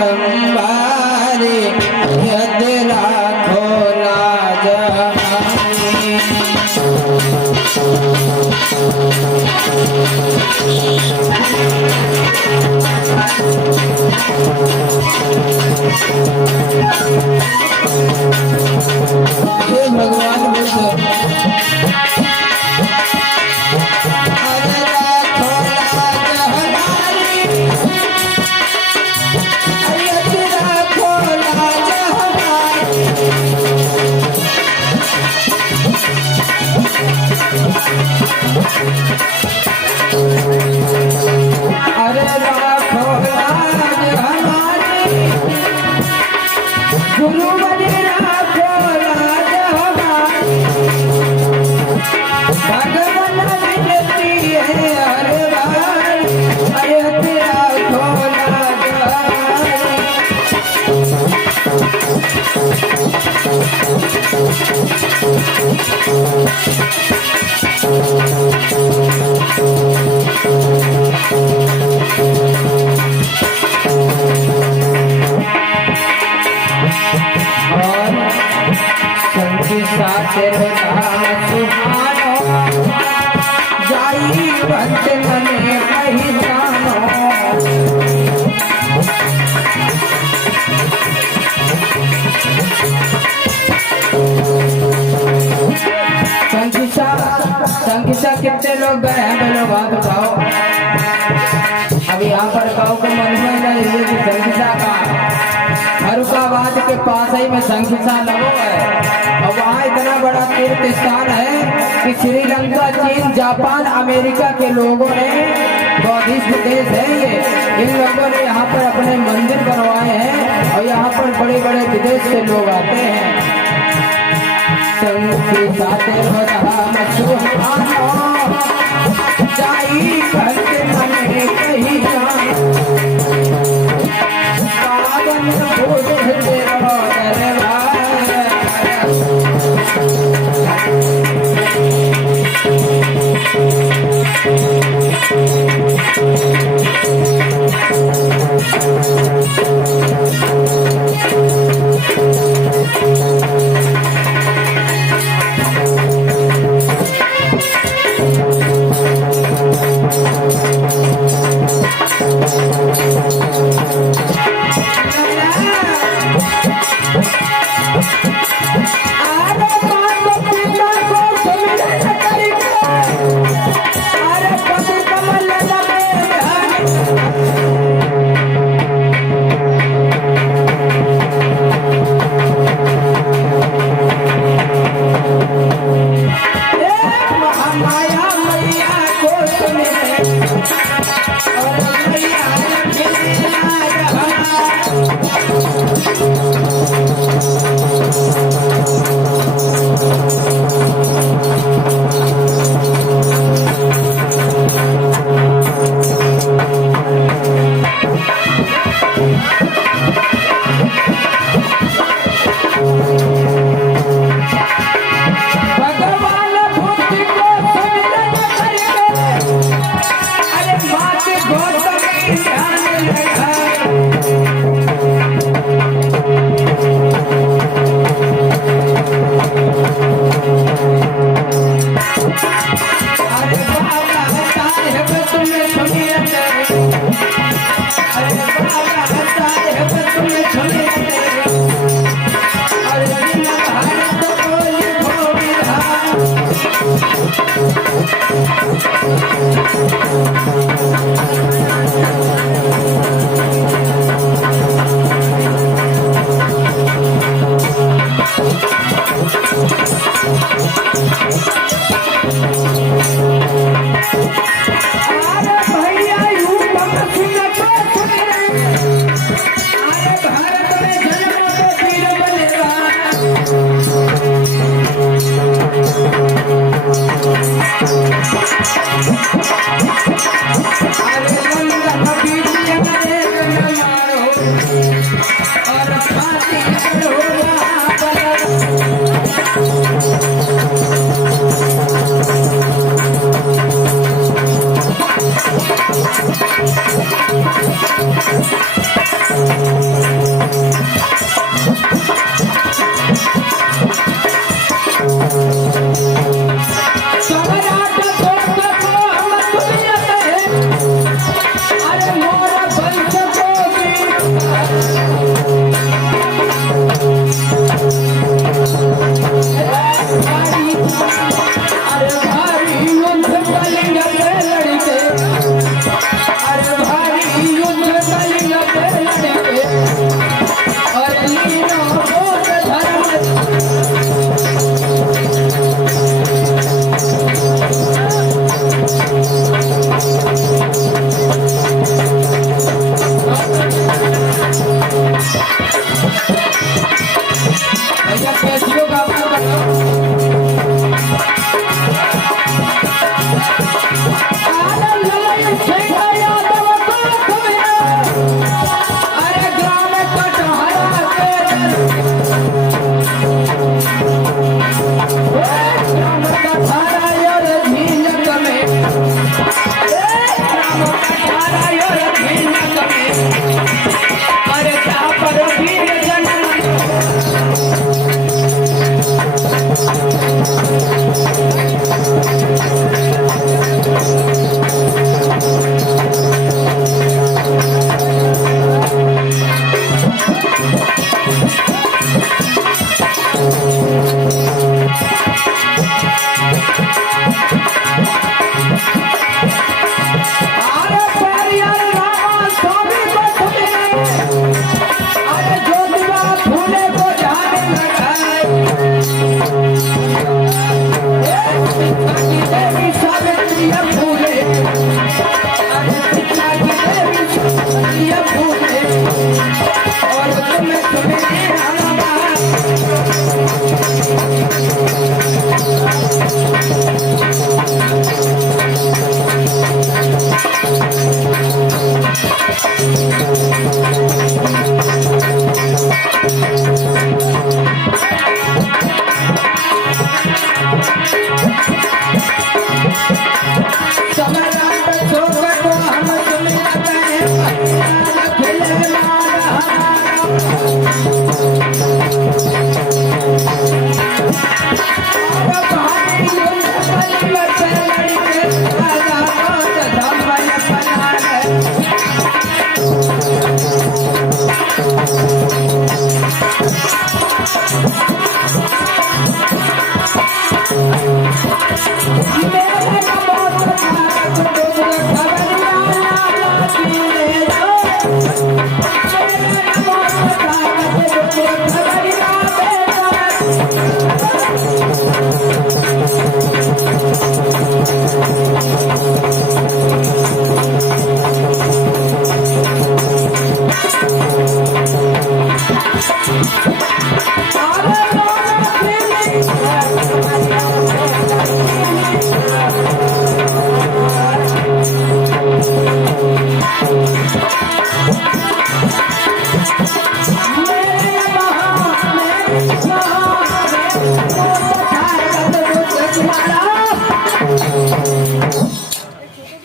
बारंबारी यद राखो लाज ये भगवान बुद्ध अरे राखो लाज हमारी गुरु बने राखो लाज हमारी भगवान विनती है हर बार अरे राखो लाज तेरे नाम सुहानो जाई भक्त मने पहिचानो संगीता कितने लोग गए हैं बोलो बात बताओ। अभी यहाँ पर गाँव को मन में नहीं संगीता का फरुखाबाद के पास ही में संगीता लगो है और वहाँ इतना बड़ा तीर्थ स्थान है कि श्रीलंका, चीन, जापान, अमेरिका के लोगों ने बौद्धिस्ट देश है ये, इन लोगों ने यहाँ पर अपने मंदिर बनवाए हैं और यहाँ पर बड़े बड़े विदेश से लोग आते हैं।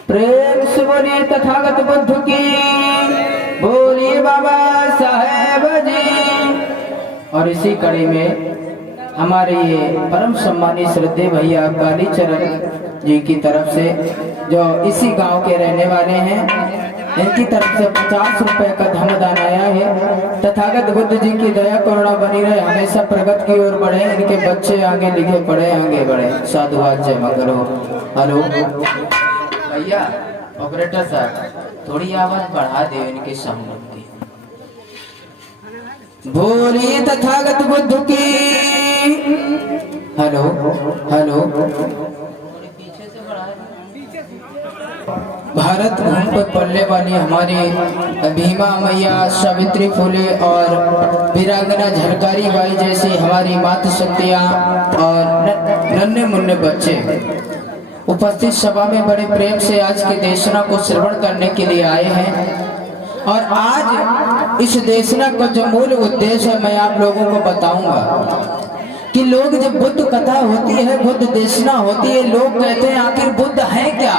प्रेम से बोलिए तथागत बुद्ध की, बोलिए बाबा साहेब जी। और इसी कड़ी में हमारे ये परम सम्मानित श्रद्धेय भैया कालीचरण जी की तरफ से, जो इसी गांव के रहने वाले हैं, इनकी तरफ से 50 रुपए का धनदान आया है। तथागत बुद्ध जी की दया करुणा बनी रहे, हमेशा प्रगति की ओर बढ़े, इनके बच्चे आगे लिखे पढ़े, आगे बढ़े। साधुवाद, जय मंगल हो। हेलो भैया ऑपरेटर साहब, थोड़ी आवाज बढ़ा दे इनके सामने की। बोलिए तथागत बुद्ध की। हेलो हेलो, भारत भूमि पर पलने वाली हमारी भीमा मैया, सावित्री फुले और वीरांगना झलकारी बाई जैसी हमारी मातृ शक्तियाँ और नन्हे मुन्ने बच्चे उपस्थित सभा में बड़े प्रेम से आज की देशना को श्रवण करने के लिए आए हैं। और आज इस देशना का जो मूल उद्देश्य है मैं आप लोगों को बताऊंगा कि लोग जब बुद्ध कथा होती है, बुद्ध देशना होती है, लोग कहते हैं आखिर बुद्ध है क्या,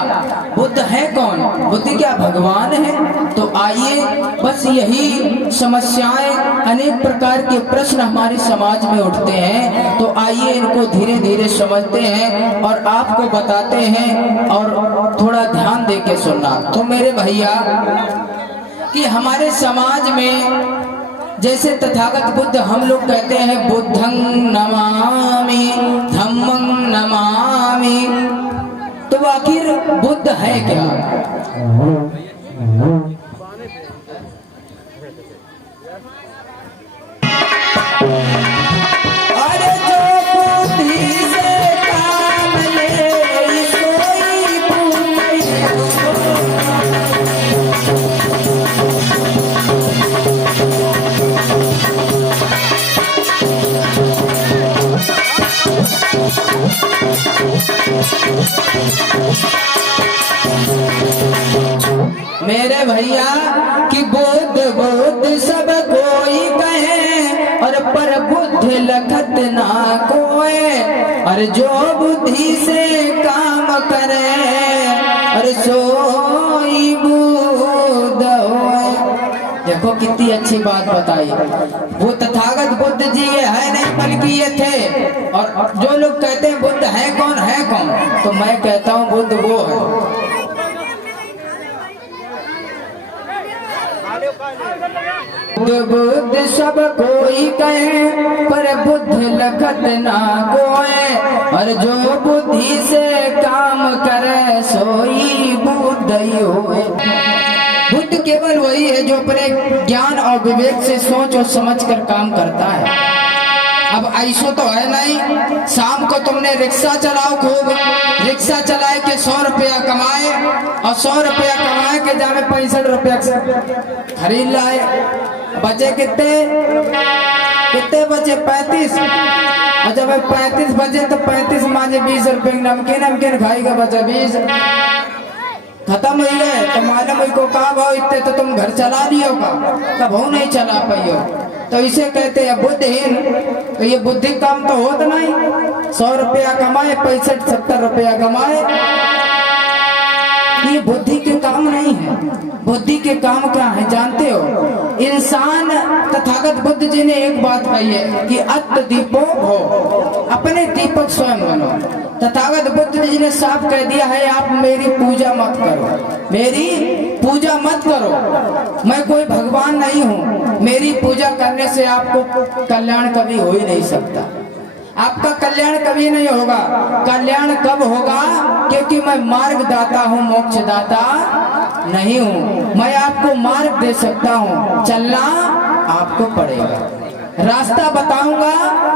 बुद्ध है कौन, बुद्ध क्या भगवान है? तो आइए, बस यही समस्याएं, अनेक प्रकार के प्रश्न हमारे समाज में उठते हैं, तो आइए इनको धीरे धीरे समझते हैं और आपको बताते हैं। और थोड़ा ध्यान दे के सुनना। तो मेरे भैया कि हमारे समाज में जैसे तथागत बुद्ध, हम लोग कहते हैं बुद्धं नमामि, धम्मं नमामि, तो आखिर बुद्ध है क्या? अरे जो बुद्धि से काम ले सोई बुद्धि। मेरे भैया कि बुद्ध बुद्ध सब कोई कहे, और पर बुद्ध लखत ना कोई। और जो बुद्धि से काम करे, और सोई बुद्ध होए। देखो कितनी अच्छी बात बताई। वो तथागत बुद्ध जी ये है नहीं बल्कि ये थे। और जो लोग कहते हैं बुद्ध है कौन, है कौन, तो मैं कहता हूँ बुद्ध वो है। बुद्ध सब कोई कहे, पर बुद्ध लखत ना कोई। और जो बुद्धि से काम करे, सोई बुद्ध ही होए। बुद्ध केवल वही है जो अपने ज्ञान और विवेक से सोच और समझ कर काम करता है। अब ऐसा तो है नहीं, शाम को तुमने रिक्शा चलाओ, खूब रिक्शा चलाए के 100 रुपया कमाए, और 100 रुपया कमाए के जामे 65 रुपया खरीद लाए। बचे कितने कितने बचे? 35। और जब 35 बचे तो 35 मांझे 20 रुपये नमकीन नमकीन खाएगा, बचा 20 खत्म हो गए। तो मालूम को कहा भाव इतने तो तुम घर चला लियो का, तब हो नहीं चला पाइयो। तो इसे कहते हैं बुद्धिहीन। तो ये बुद्धि काम तो होता नहीं। 100 रुपया कमाए, 65-70 रुपया कमाए, ये बुद्धि के काम नहीं है। बुद्धि के काम क्या है जानते हो? इंसान, तथागत बुद्ध जी ने एक बात कही है कि अत्त दीपो हो, अपने दीपक स्वयं बनो। तथागत बुद्ध जी ने साफ कह दिया है आप मेरी पूजा मत करो, मेरी पूजा मत करो। मैं कोई भगवान नहीं हूँ। मेरी पूजा करने से आपको कल्याण कभी हो ही नहीं सकता। आपका कल्याण कभी नहीं होगा। कल्याण कब होगा? क्योंकि मैं मार्गदाता हूँ, मोक्षदाता नहीं हूँ। मैं आपको मार्ग दे सकता हूँ, चलना आपको पड़ेगा। रास्ता बताऊंगा,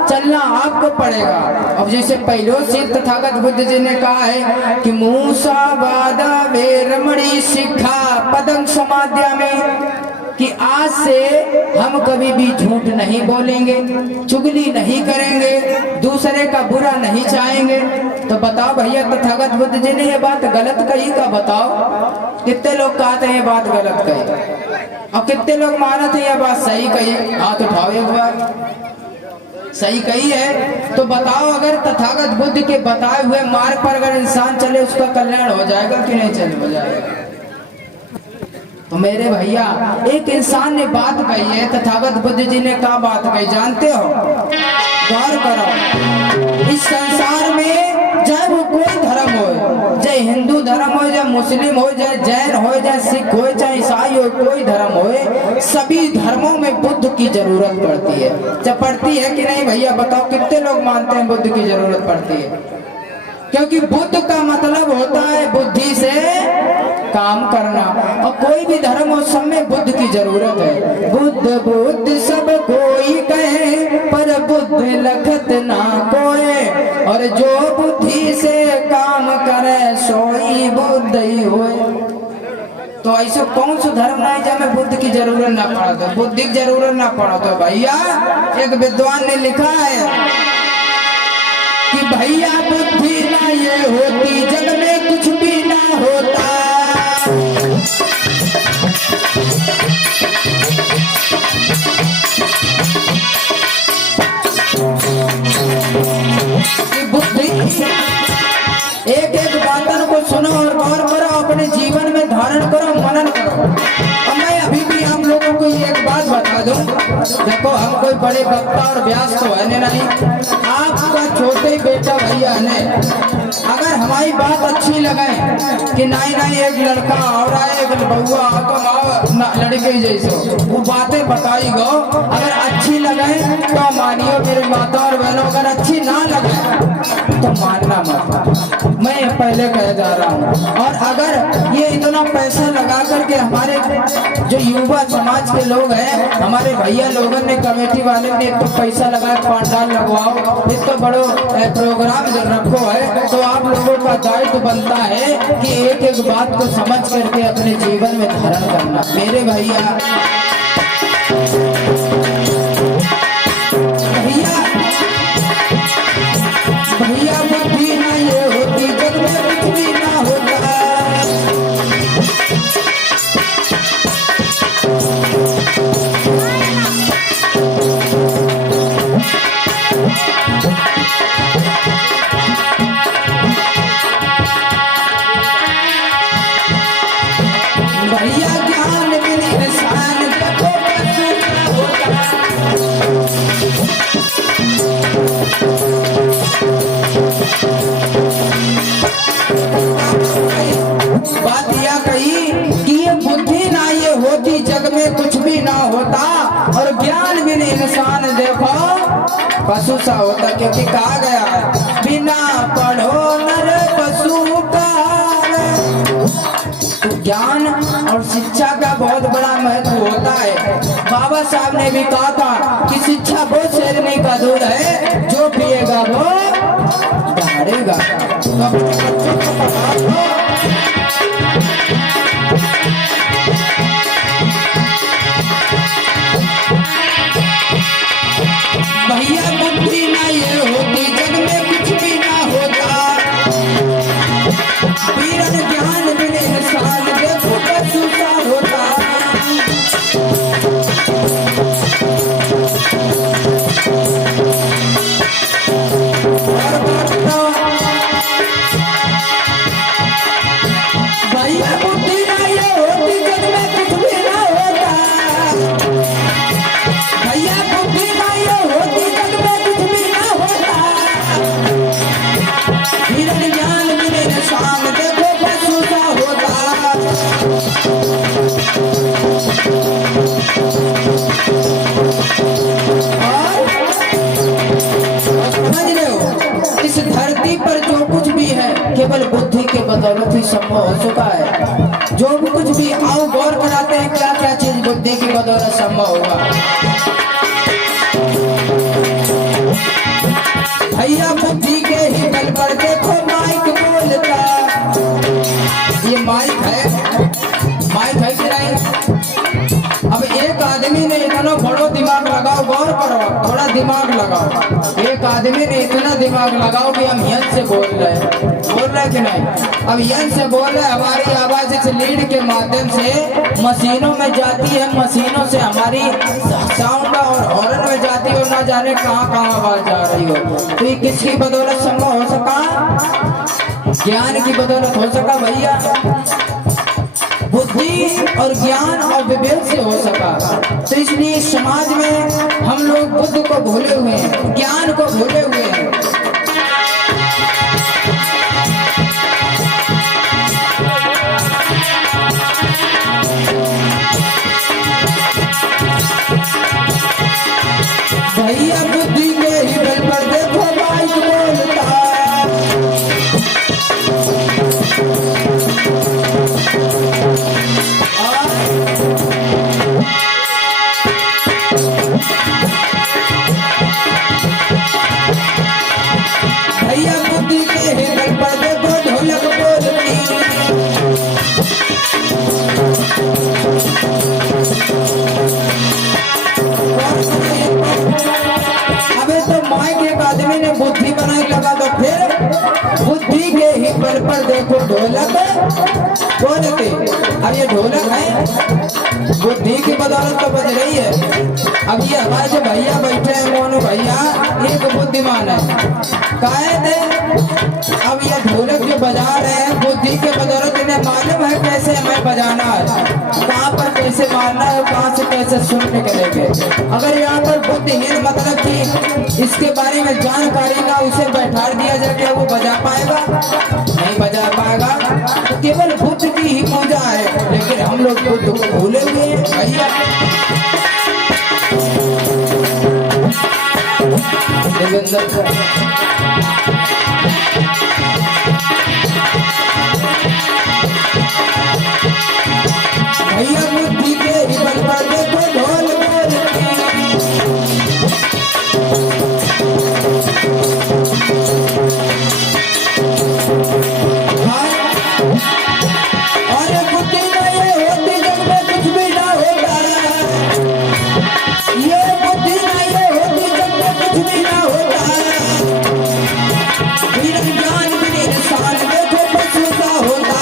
चलना आपको पड़ेगा। अब जैसे पहले से तथागत बुद्ध जी ने कहा है कि मूसा वादा वेरमणि शिक्षा पदं समाध्या में, कि आज से हम कभी भी झूठ नहीं बोलेंगे, चुगली नहीं करेंगे, दूसरे का बुरा नहीं चाहेंगे। तो बताओ भैया, तथागत बुद्ध जी ने ये बात गलत कही का बताओ? कितने लोग कहते हैं ये बात गलत कही और कितने लोग मानते हैं ये बात सही कही? हाथ उठाओ एक बार। सही कही है तो बताओ, अगर तथागत बुद्ध के बताए हुए मार्ग पर अगर इंसान चले उसका कल्याण हो जाएगा कि नहीं चल हो जाएगा? तो मेरे भैया, एक इंसान ने बात कही है, तथागत बुद्ध जी ने क्या बात कही जानते हो? गौर करो, इस संसार में चाहे वो कोई धर्म हो, चाहे हिंदू धर्म हो, चाहे मुस्लिम हो, चाहे जैन हो, चाहे सिख हो, चाहे ईसाई हो, कोई धर्म हो, सभी धर्मों में बुद्ध की जरूरत पड़ती है। जब पड़ती है कि नहीं भैया बताओ? कितने लोग मानते हैं बुद्ध की जरूरत पड़ती है? क्योंकि बुद्ध का मतलब होता है बुद्धि से काम करना, और कोई भी धर्म हो सब में बुद्ध की जरूरत है। बुद्ध बुद्ध सब कोई कहे, पर बुद्ध लखत ना कोई, और जो बुद्धि से काम करे सोई बुद्ध ही होए। तो ऐसे कौन सा धर्म नहीं जब में बुद्ध की जरूरत ना पड़ा? तो बुद्धि की जरूरत ना पड़ा तो भैया, एक विद्वान ने लिखा है कि भैया बुद्धि ना ये होती जग में कुछ भी ना होता। बुद्धि एक एक बातों को सुनो और गौर करो, अपने जीवन में धारण करो, मनन करो। और मैं अभी भी आप लोगों को एक बात बता दूं, देखो हम कोई बड़े वक्ता और व्यास तो है नहीं, आपका छोटे बेटा भैया ने अगर हमारी बात अच्छी लगे कि नहीं एक लड़का और एक बउआ तो लड़के जैसे वो बातें बताई गो, अगर अच्छी लगे तो मानियो मेरे माता और बहनों, अगर अच्छी ना लगे तो मानना मत। मैं पहले कह जा रहा हूँ। और अगर ये इतना पैसा लगा करके हमारे जो युवा समाज के लोग हैं, हमारे भैया लोगों ने, कमेटी वाले ने तो पैसा लगा पंडाल लगवाओ, इतना बड़ो प्रोग्राम रखो है, तो आप लोगों का दायित्व बनता है कि एक एक बात को समझ करके अपने जीवन में धारण करना। मेरे भैया भैया बुद्धि ना ये होती जग में कुछ भी ना होता। भैया ज्ञान बिन इंसान देखो कैसे होता। बात यह कही कि ये बुद्धि ना ये होती जग में कुछ भी ना होता, और ज्ञान बिन इंसान देखो पशु सा होता। क्योंकि कहा गया है बिना पढ़ो नर पशु का। तो ज्ञान और शिक्षा का बहुत बड़ा महत्व होता है। बाबा साहब ने भी कहा था कि शिक्षा वो शेरनी का दूध है, जो पिएगा वो दहाड़ेगा। तो अपने बच्चों को पढ़ाओ। भैया बुद्धि ना ये होती जग में कुछ भी ना होता। वीरन ज्ञान बिन इंसान देखो पशु सा होता। भैया बुद्धि ना ये होती जग में कुछ भी ना होता। भैया बुद्धि ना ये होती जग में कुछ भी ना होता। वीरन ज्ञान बिन इंसान देखो पशु सा होता। समझ रहे हो, इस धरती पर जो कुछ भी है केवल बुद्धि के बदौलत ही संभव हो चुका है। जो भी कुछ भी, आओ गौर कराते हैं क्या क्या चीज बुद्धि की बदौलत संभव होगा। भैया बुद्धि के ही बल पर देखो माइक बोलता। ये माइक है कि नहीं? अब कितनो बड़ो दिमाग लगाओ, गौर करो, थोड़ा दिमाग लगाओ। एक आदमी ने इतना दिमाग लगाओ कि हम यन से बोल रहे कि नहीं। अब यन से बोल रहे, हमारी आवाज इस लीड के माध्यम से मशीनों में जाती है, मशीनों से हमारी साउंड और हॉर्न में जाती है और ना जाने कहाँ कहाँ आवाज जा रही हो। तो ये किसकी बदौलत संभव हो सका? ज्ञान की बदौलत हो सका भैया। बुद्धि और ज्ञान और विवेक से हो सका। तो इसलिए समाज में हम लोग बुद्ध को भूले हुए हैं, ज्ञान को भूले हुए हैं। भैया बुद्धि के ही बल पर देखो माइक बोलता है। भैया बुद्धि के ही बल पर देखो ढोलक बोलती। अबे तो माइक एक आदमी ने बुद्धि बनाई लगा, तो फिर बुद्धि के ही बल पर देखो ढोलक बोलते। अब ये ढोलक है, बुद्धि की बदौलत तो बज रही है। अब ये हमारे जो भैया बैठे हैं मोनू भैया, एक बुद्धिमान है काहे थे। अब ये ढोलक जो बजा रहे हैं बुद्धि के बदौलत, इन्हें मालूम है कैसे हमें बजाना है, कहाँ पर कैसे मारना है, कहाँ से कैसे सुर निकलेंगे। अगर यहाँ पर बुद्धिहीन मतलब कि इसके बारे में जानकारी ना, उसे बैठा दिया जाए, क्या वो बजा पाएगा? नहीं बजा पाएगा। तो केवल बुद्ध की ही पूजा है, लेकिन हम लोग बुद्ध को भूले हुए हैं भैया। भैया बुद्धि के ही बल पर देखो ढोल बोलती। और बुद्धि नहीं होती जग में कुछ भी ना होता। ये बुद्धि नहीं होती जग में कुछ भी ना होता। बिना ज्ञान बिना इंसान देखो पशु का होता।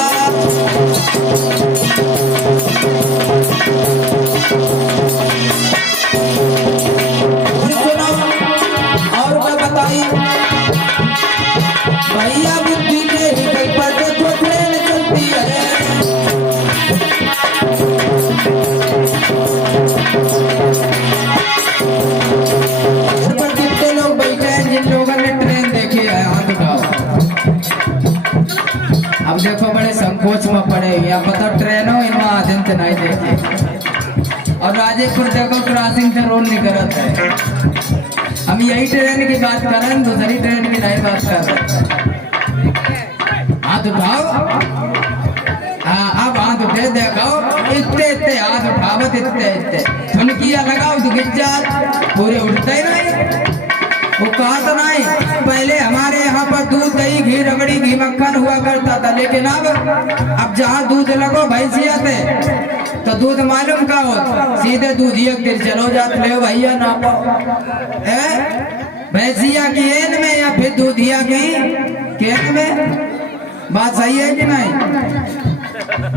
और क्या बताइए भैया, बुद्धि के ही बल पर देखो ट्रेन चलती है। पर कितने लोग बैठे हैं जिन लोगों ने ट्रेन देखी है, हाथ उठाओ। अब देखो बड़े संकोच में पड़े, या पता ट्रेनों इन माध्यम से नहीं देखी। और राजेपुर देखो क्रॉसिंग से रोड नहीं करत है। हम यही ट्रेन की बात कर रहे हैं, दूसरी ट्रेन की नहीं बात कर रहे। हाथ उठाओ। हाँ अब हाथ उठे देखो, इतने इतने हाथ उठावत, इतने इतने थुनकिया लगाओ तो गिर जात, पूरे उठते ही नहीं। वो कहा तो नहीं, पहले हमारे यहाँ पर दूध दही घी रबड़ी घी मक्खन हुआ करता था, लेकिन अब जहाँ दूध लगो भैंसिया थे तो दूध मालूम का हो, सीधे दूध एक दिन चलो जाते ले भैया ना पाओ भैंसिया की एन में या फिर दूधिया की केन में। बात सही है कि नहीं?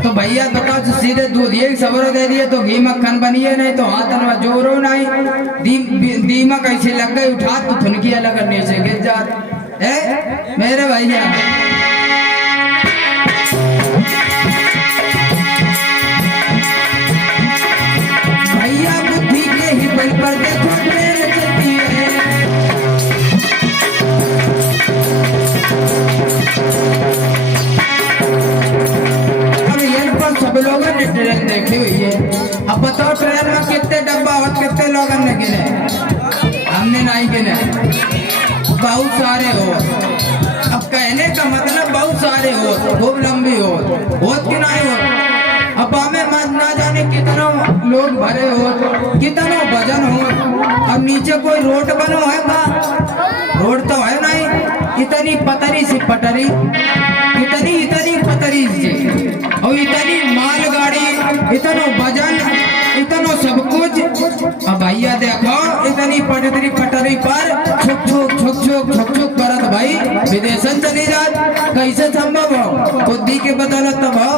तो भैया बताओ, सीधे दूध एक सबरो दे दिए तो घी मक्खन बनिए, नहीं तो हाथन में जोरो नहीं। दीमक ऐसे लग गई, उठा तो थुनकिया लगा नीचे गिर जात है मेरे भैया। भैया बुद्धि के ही बल पर देखो ट्रेन चलती है। सब लोगों ने ट्रेन देखी हुई है। अब बताओ ट्रेन में कितने डब्बा और कितने लोगों ने गिने? हमने नहीं गिने, बहुत सारे हो। अब कहने का मतलब बहुत सारे हो, खूब लंबी हो कि नहीं हो। अब हमें मत ना जाने कितना लोग भरे हो, कितना वजन हो। अब नीचे कोई रोड बनो है का? रोड तो है नहीं, इतनी पतरी सी पटरी, इतनी पतरी सी, और इतनी मालगाड़ी, इतना वजन, इतना सब कुछ। अब भैया देखो इतनी पटरी पटरी पर छुक छुक छुक छुक छुक छुक करत भाई विदेशन चली जात, कैसे संभव हो? बुद्धि के बदौलत तो हो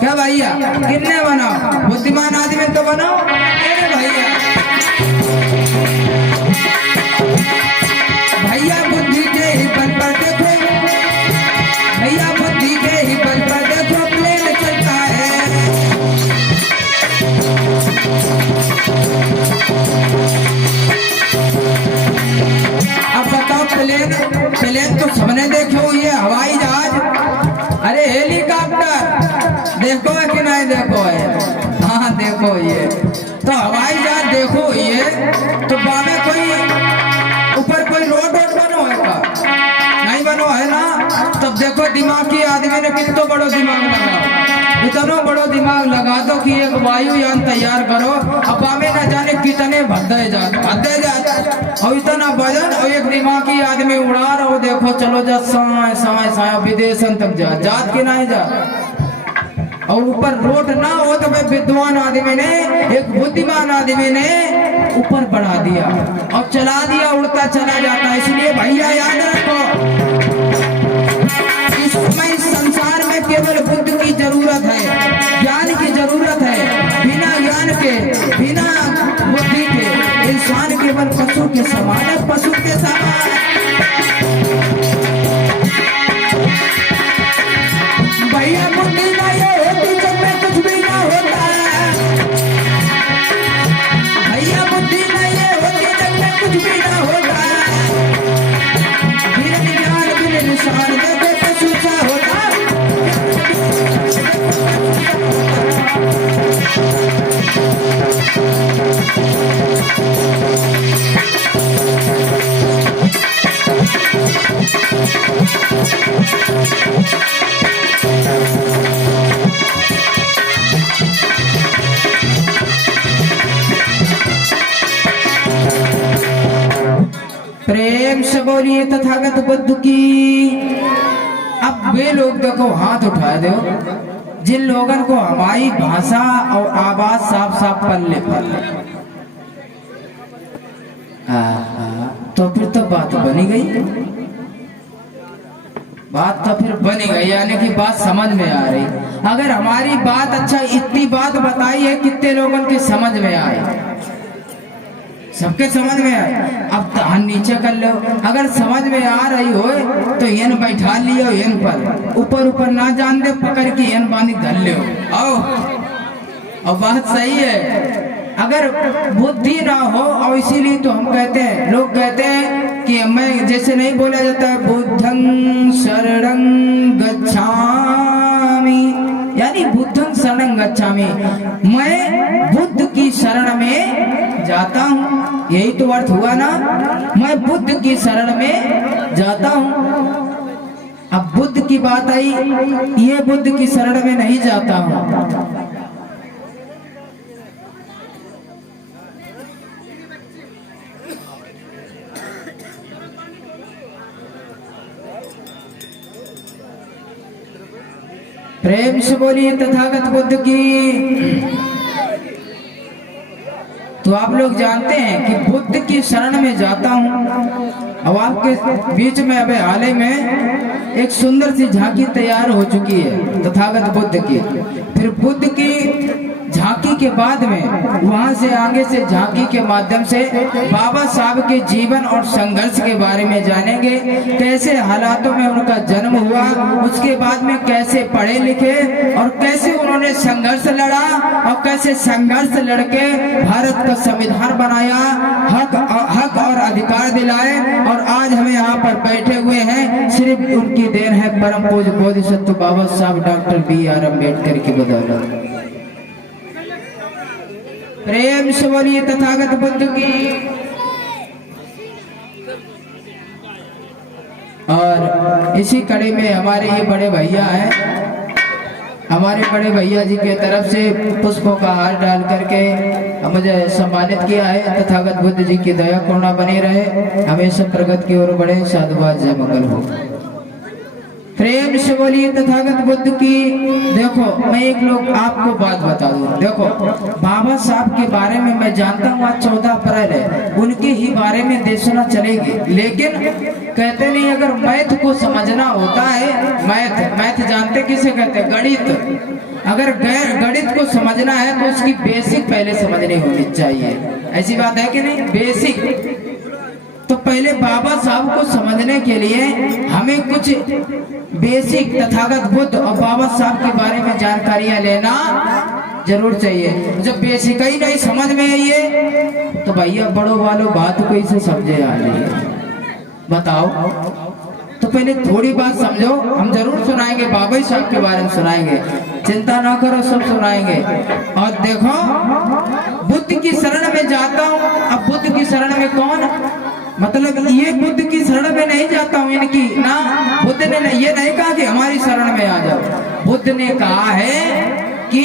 क्या भैया? किन्ने बनाओ? बुद्धिमान आदमी तो बनाओ। भैया भैया बुद्धि के ही बल पर देखो, भैया बुद्धि के ही बल पर देखो प्लेन चलता है। अब बताओ प्लेन, प्लेन तो सबने देखे हो, ये हवाई जहाज, अरे हेलीकॉप्टर देखो है कि नहीं देखो है? हाँ देखो ये तो हवाई जहाज देखो ये तो बामे कोई ऊपर कोई रोड बनो है का? नहीं बनो है ना? तब देखो दिमागी आदमी ने कितना बड़ो दिमाग लगा, इतना बड़ो दिमाग लगा दो कि एक वायुयान तैयार करो। अब बामे न जाने कितने भद्दे जाते और इतना वजन और एक दिमागी आदमी उड़ा रहा, देखो चलो जा समय समय समय विदेशन तक जात के नहीं जा, और ऊपर रोड ना हो तो विद्वान आदमी ने, एक बुद्धिमान आदमी ने ऊपर बढ़ा दिया और चला दिया, उड़ता चला जाता। इसलिए भैया याद रखो इस संसार में केवल बुद्ध की जरूरत है, ज्ञान की जरूरत है। बिना ज्ञान के, बिना बुद्धि के इंसान केवल पशु के समान है, पशु के समान। भैया बुद्धि ना ये होती जब में कुछ भी ना होता, भैया बुद्धि ना ये होती जब में कुछ भी ना होता। बिना ज्ञान बिना निशान देखो पशु सा होता। प्रेम से बोलिए तथागत बुद्ध की। अब वे लोग देखो हाथ उठा दो जिन लोगों को हमारी भाषा और आवाज साफ साफ पल्ले पर, तो फिर तो बात बनी गई, बात तो फिर बनी गई, यानी कि बात समझ में आ रही। अगर हमारी बात, अच्छा इतनी बात बताई है, कितने लोगों की समझ में आए? सबके समझ में आए। अब तहन नीचे कर लो, अगर समझ में आ रही हो तो येन बैठा लियो, येन पर ऊपर ऊपर ना जान दे, पकड़ के येन पानी धर लियो। आओ, और बात सही है। अगर बुद्धि ना हो, और इसीलिए तो हम कहते हैं, लोग कहते हैं कि मैं, जैसे नहीं बोला जाता है बुद्धं शरणं गच्छामि, यानी बुद्धं शरणं गच्छामि, मैं बुद्ध की शरण में जाता हूँ, यही तो अर्थ हुआ ना, मैं बुद्ध की शरण में जाता हूँ। अब बुद्ध की बात आई, ये बुद्ध की शरण में नहीं जाता हूँ। प्रेम से बोलिए तथागत बुद्ध की। तो आप लोग जानते हैं कि बुद्ध की शरण में जाता हूँ। अब आपके बीच में अबे हाल में एक सुंदर सी झांकी तैयार हो चुकी है तथागत बुद्ध की। फिर बुद्ध की झांकी के बाद में वहां से आगे से झांकी के माध्यम से बाबा साहब के जीवन और संघर्ष के बारे में जानेंगे। कैसे हालातों में उनका जन्म हुआ, उसके बाद में कैसे पढ़े लिखे और कैसे उन्होंने संघर्ष लड़ा और कैसे संघर्ष लड़के भारत का संविधान बनाया, हक और अधिकार दिलाए, और आज हम यहाँ पर बैठे हुए हैं सिर्फ उनकी देन है, परम पूज्य बोधिसत्व बाबा साहब डॉक्टर B.R. अम्बेडकर की बदौलत। प्रेम से बोलिए तथागत बुद्ध की। और इसी कड़ी में हमारे ये बड़े भैया हैं, हमारे बड़े भैया जी के तरफ से पुष्पों का हार डाल करके मुझे सम्मानित किया है। तथागत बुद्ध जी की दया करुणा बनी रहे, हमेशा प्रगति की ओर बढ़े। साधुवाद, जय मंगल हो। प्रेम से बोलिए तथागत बुद्ध की। देखो मैं एक लोग आपको बात बता दूं, देखो बाबा साहब के बारे में मैं जानता हूँ, आज 14 अप्रैल है, उनके ही बारे में देशना चलेगी, लेकिन कहते नहीं अगर मैथ को समझना होता है, मैथ जानते किसे कहते हैं, गणित, अगर गणित को समझना है तो उसकी बेसिक पहले समझनी होनी चाहिए, ऐसी बात है कि नहीं, बेसिक। तो पहले बाबा साहब को समझने के लिए हमें कुछ बेसिक तथागत बुद्ध और बाबा साहब के बारे में जानकारियां लेना जरूर चाहिए। जब बेसिक ही नहीं समझ में आइए तो भैया बड़ों वालों बात को इसे समझे आ जाइए, बताओ। तो पहले थोड़ी बात समझो, हम जरूर सुनाएंगे, बाबा साहब के बारे में सुनाएंगे, चिंता ना करो, सब सुनाएंगे। और देखो बुद्ध की शरण में जाता हूँ, अब बुद्ध की शरण में कौन, मतलब ये बुद्ध की शरण में नहीं जाता हूँ इनकी ना, बुद्ध ने ये नहीं कहा कि हमारी शरण में आ जाओ, बुद्ध ने कहा है कि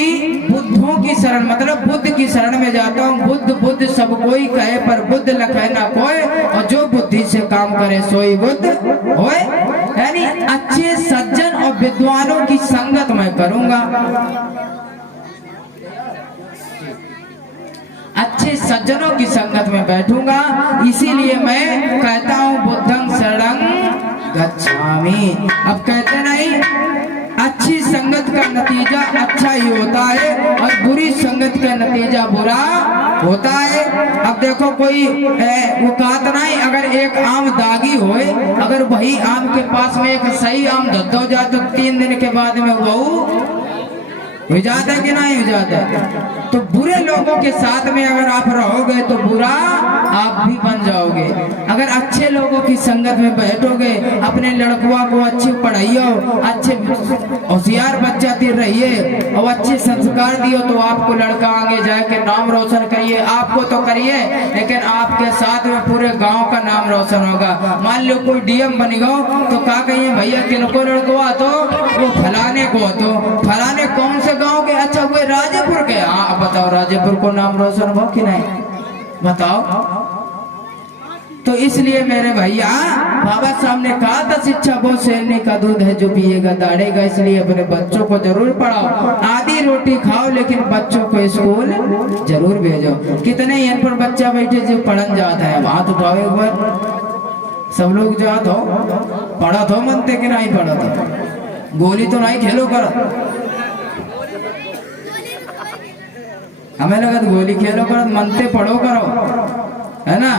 बुद्धों की शरण, मतलब बुद्ध की शरण में जाता हूँ। बुद्ध बुद्ध सब कोई कहे पर बुद्ध लखे ना कोई, और जो बुद्धि से काम करे सोई बुद्ध होए, यानी अच्छे सज्जन और विद्वानों की संगत मैं करूंगा, अच्छे सज्जनों की संगत में बैठूंगा, इसीलिए मैं कहता हूँ बुद्धं शरणं गच्छामि। अब कहते नहीं अच्छी संगत का नतीजा अच्छा ही होता है और बुरी संगत का नतीजा बुरा होता है। अब देखो कोई वो कहता नहीं, अगर एक आम दागी होए, अगर वही आम के पास में एक सही आम धो जाए तो 3 दिन के बाद में वो हो जाता है कि नहीं हो जाता है। तो बुरे लोगों के साथ में अगर आप रहोगे तो बुरा आप भी बन जाओगे, अगर अच्छे लोगों की संगत में बैठोगे, अपने लड़कुआ को अच्छी पढ़ाइयो, अच्छे होशियार बच्चा रहिए और अच्छे संस्कार दियो, तो आपको लड़का आगे जाके नाम रोशन करिए, आपको तो करिए लेकिन आपके साथ में पूरे गांव का नाम रोशन होगा। मान लो कोई डीएम बन गो तो क्या कहिए, भैया किनको लड़कुआ तो वो फलाने को, तो फलाने कौन से गांव के, अच्छा वो राजेपुर के, हाँ बताओ राजेपुर को नाम रोशन हो कि नहीं, बताओ। तो इसलिए मेरे भैया बाबा साहब ने कहा था शिक्षा वो शेरनी का दूध है जो पिएगा दाढ़ेगा, इसलिए अपने बच्चों को जरूर पढ़ाओ, आधी रोटी खाओ लेकिन बच्चों को स्कूल जरूर भेजो। कितने यहाँ पर बच्चा बैठे जो पढ़न जाता है, हाथ उठाओ एक बार, सब लोग जात हो, पढ़ा तो मनते कि नहीं पढ़ा तो, गोली तो नहीं खेलो कर, हमें लगा गोली खेलो करो, मनते पढ़ो करो, है ना।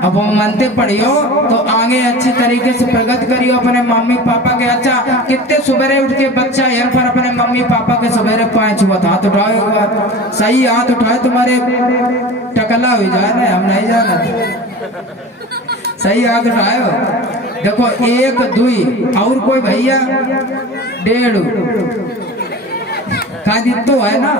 अब वो मनते पढ़ियो तो आगे अच्छी तरीके से प्रगति करियो अपने मम्मी पापा के। अच्छा कितने सुबह उठ के बच्चा यहाँ पर अपने मम्मी पापा के सवेरे 5 हुआ था, हाथ उठाओ एक बार, सही हाथ उठाए, तुम्हारे टकला हो जाए ना, हम नहीं जाना, सही हाथ उठाए। देखो 1 2 और कोई भैया 1.5 का दिन तो है ना।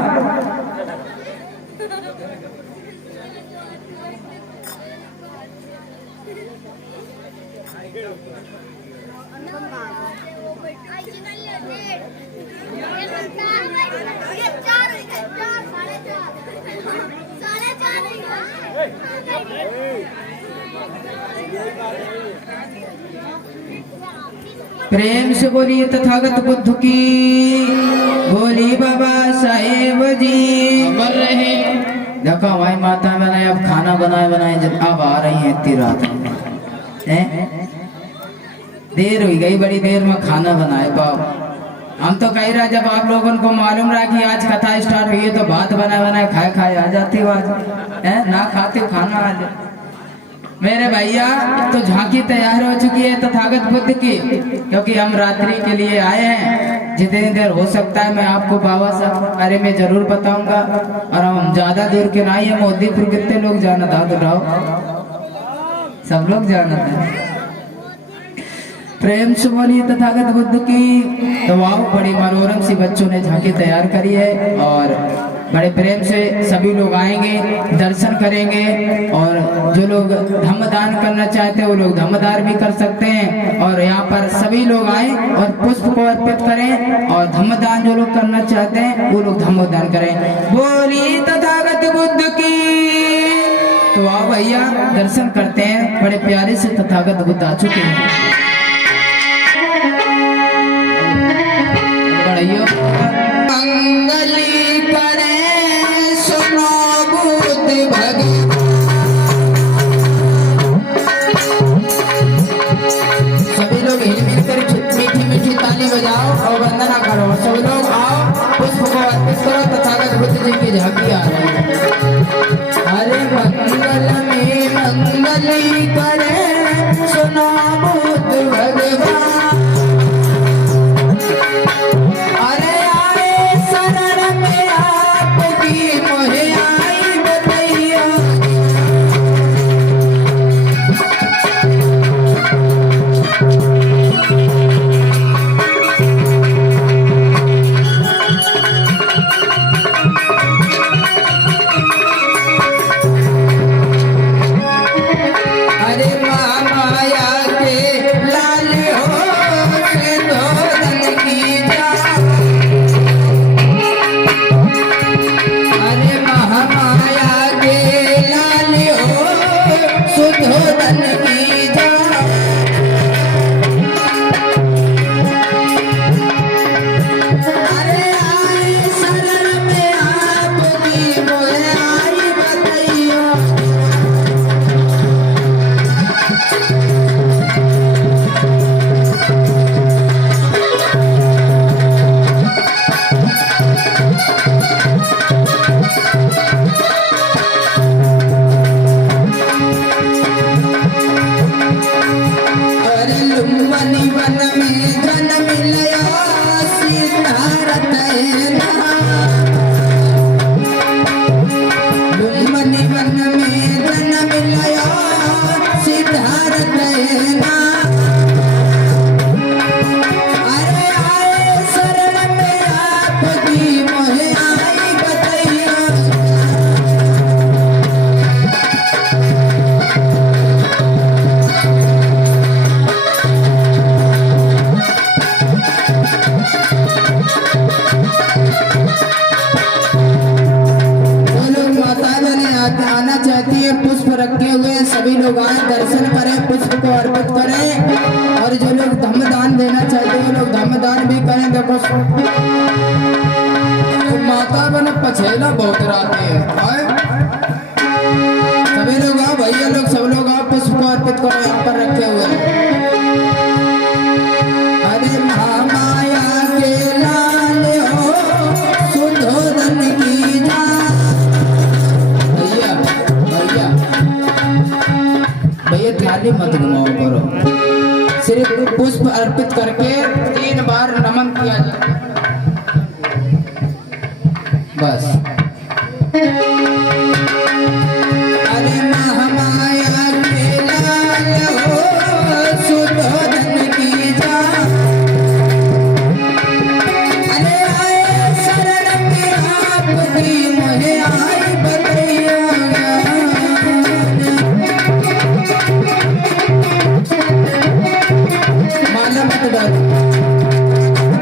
प्रेम से बोलिए तथागत बुद्ध की, बोली बाबा साहेब जी बोल रहे। देखो हमारी माता मैंने अब खाना बनाए जब अब आ रही है इतनी रात में, देर हो गई, बड़ी देर में खाना बनाए बाप। हम तो कह रहा जब आप लोगों को मालूम रहा कि आज कथा स्टार्ट हुई है तो भात बनाए खाए आ जाती हो, आज ना खाते खाना आज। मेरे भैया तो झांकी तैयार हो चुकी है तथागत बुद्ध की, क्योंकि हम रात्रि के लिए आए हैं। जितनी देर हो सकता है मैं आपको बाबा साहब के बारे में जरूर बताऊंगा, और हम ज्यादा दूर के नहीं है, मोदीपुर कितने लोग जाना था, उठाओ सब लोग जाना था। प्रेम से बोलिए तथागत बुद्ध की। तो वाह बड़ी मनोरम सी बच्चों ने झांकी तैयार करी है, और बड़े प्रेम से सभी लोग आएंगे, दर्शन करेंगे, और जो लोग धम्मदान करना चाहते हैं वो लोग धम्मदान भी कर सकते हैं। और यहाँ पर सभी लोग आए और पुष्प को अर्पित करें, और धम्मदान जो लोग करना चाहते हैं वो लोग धम्मदान करें। बोलिए तथागत बुद्ध की। तो आओ भैया दर्शन करते हैं, बड़े प्यारे से तथागत बुद्ध आ चुके हैं। मंगल में मंगली करे सुनो बुद्ध भगवान। अरे आए शरण में आपकी मोहे आई बतैया। अरे महामाया के लाल हो सुधोधन की जान। अरे महामाया के लाल हो सुधोधन की जान। अरे आए शरण में आपकी मोहे आई बतैया। अरे लुम्बनी वन में जन्म लिया सिद्धार्थ ना। लुम्बनी वन में जन्म लिया सिद्धार्थ ना। अरे आए शरण में आपकी मोहे आई बतैया। जो लोग माता बने आना चाहती है पुष्प रखे हुए हैं सभी लोग आए दर्शन करें पुष्प को अर्पित करें। और जो लोग धम्मदान देना चाहते हैं वो लोग धम्मदान भी करें। देखो तो माता बने पछेला बहुत रहते हैं। सभी लोग आओ भैया लोग सब लोग आओ पुष्प को अर्पित करो यहाँ पर रखे हुए हैं। अरे महामाया के लाल हो सुधोधन की जान। भैया भैया भैया थाली मत घुमाओ करो। सिर्फ पुष्प अर्पित करके 3 बार नमन किया जाए बस। अरे महामाया के लाल हो सुधोधन की जान। अरे आए शरण में आपकी मोहे आई बतैया। माला मत डालो।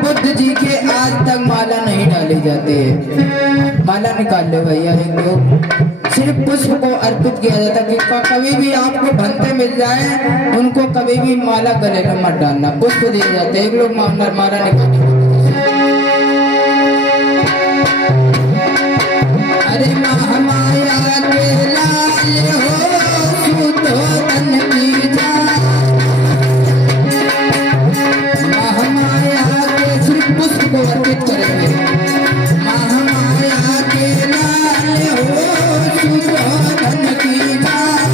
बुद्ध जी के आज तक माला नहीं डाली जाती है। माला निकाल लो भैया एक लोग। सिर्फ पुष्प को अर्पित किया जाता है कि कभी भी आपको भंते मिल जाए उनको कभी भी माला गले में मत डालना। पुष्प दिए जाते हैं एक लोग माला निकाल। अरे महामाया के लाल हो सुधोधन की जान। महामाया के सिर्फ पुष्प को अर्पित करेंगे। महामाया के लाल हो सुधोधन की जान।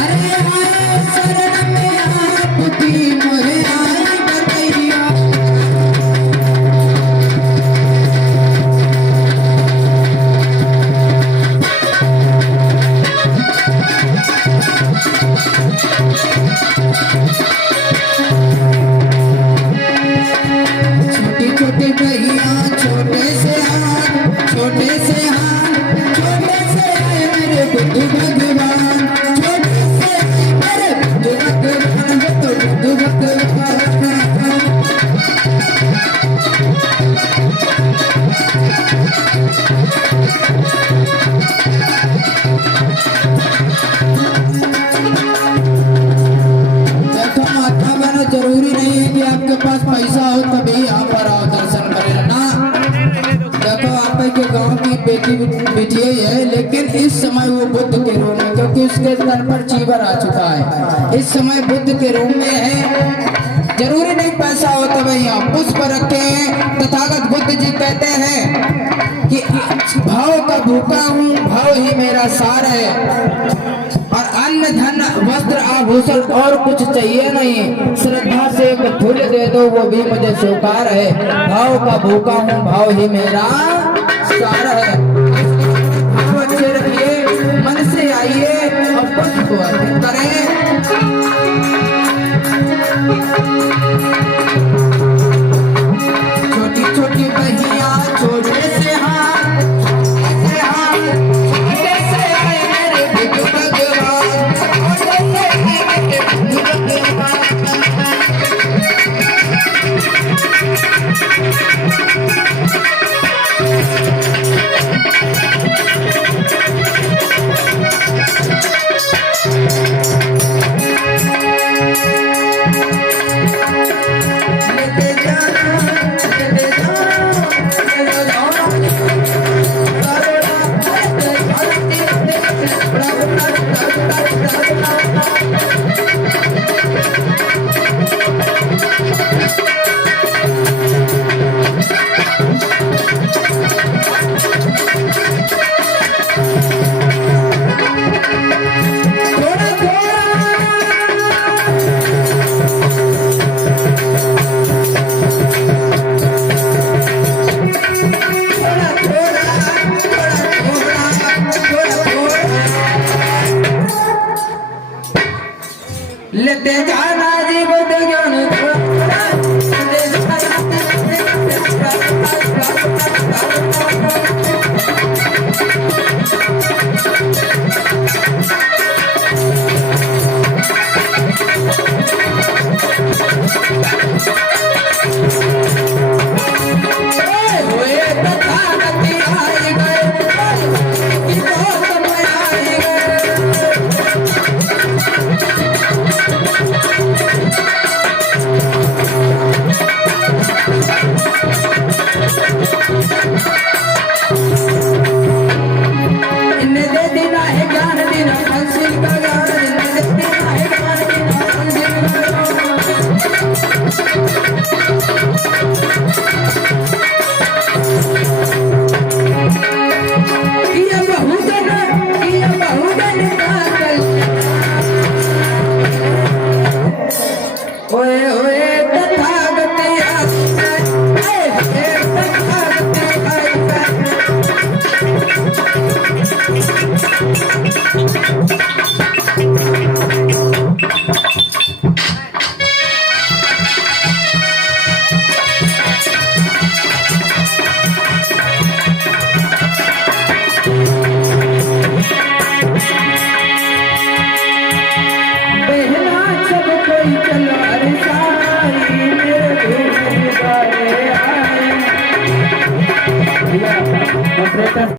अरे आए शरण में आपकी मोहे आई बतैया। छोटी छोटी बहिया छोटे से हाथ छोटे से हाथ छोटे से आए मेरे बुद्ध भगवान। छोटे से आए मेरे बुद्ध भगवान तो बुद्ध भगवान। देखो माता बनो जरूरी नहीं है कि आपके पास पैसा हो तभी यहाँ पर आओ दर्शन करें ना। देखो आप के गांव की बेटी है लेकिन इस समय वो बुद्ध के रूप में क्योंकि उसके स्तर पर चीवर आ चुका है। इस समय बुद्ध के रूप में है जरूरी नहीं पैसा हो तो भैया पुष्प रखे हैं। तथागत बुद्ध जी कहते हैं कि भाव का भूखा हूँ, भाव ही मेरा सार है, और अन्न धन वस्त्र आभूषण और कुछ चाहिए नहीं, श्रद्धा से एक फूल दे दो वो भी मुझे स्वीकार है। भाव का भूखा हूँ, भाव ही मेरा सार है। भाव अच्छे रखिए, मन से आइए और पुष्प को अर्पित करें। छोटी छोटी बहिया छोटे से हाथ, छोटे से आए मेरे बुद्ध भगवान, छोटे से आए मेरे बुद्ध भगवान। लेते जा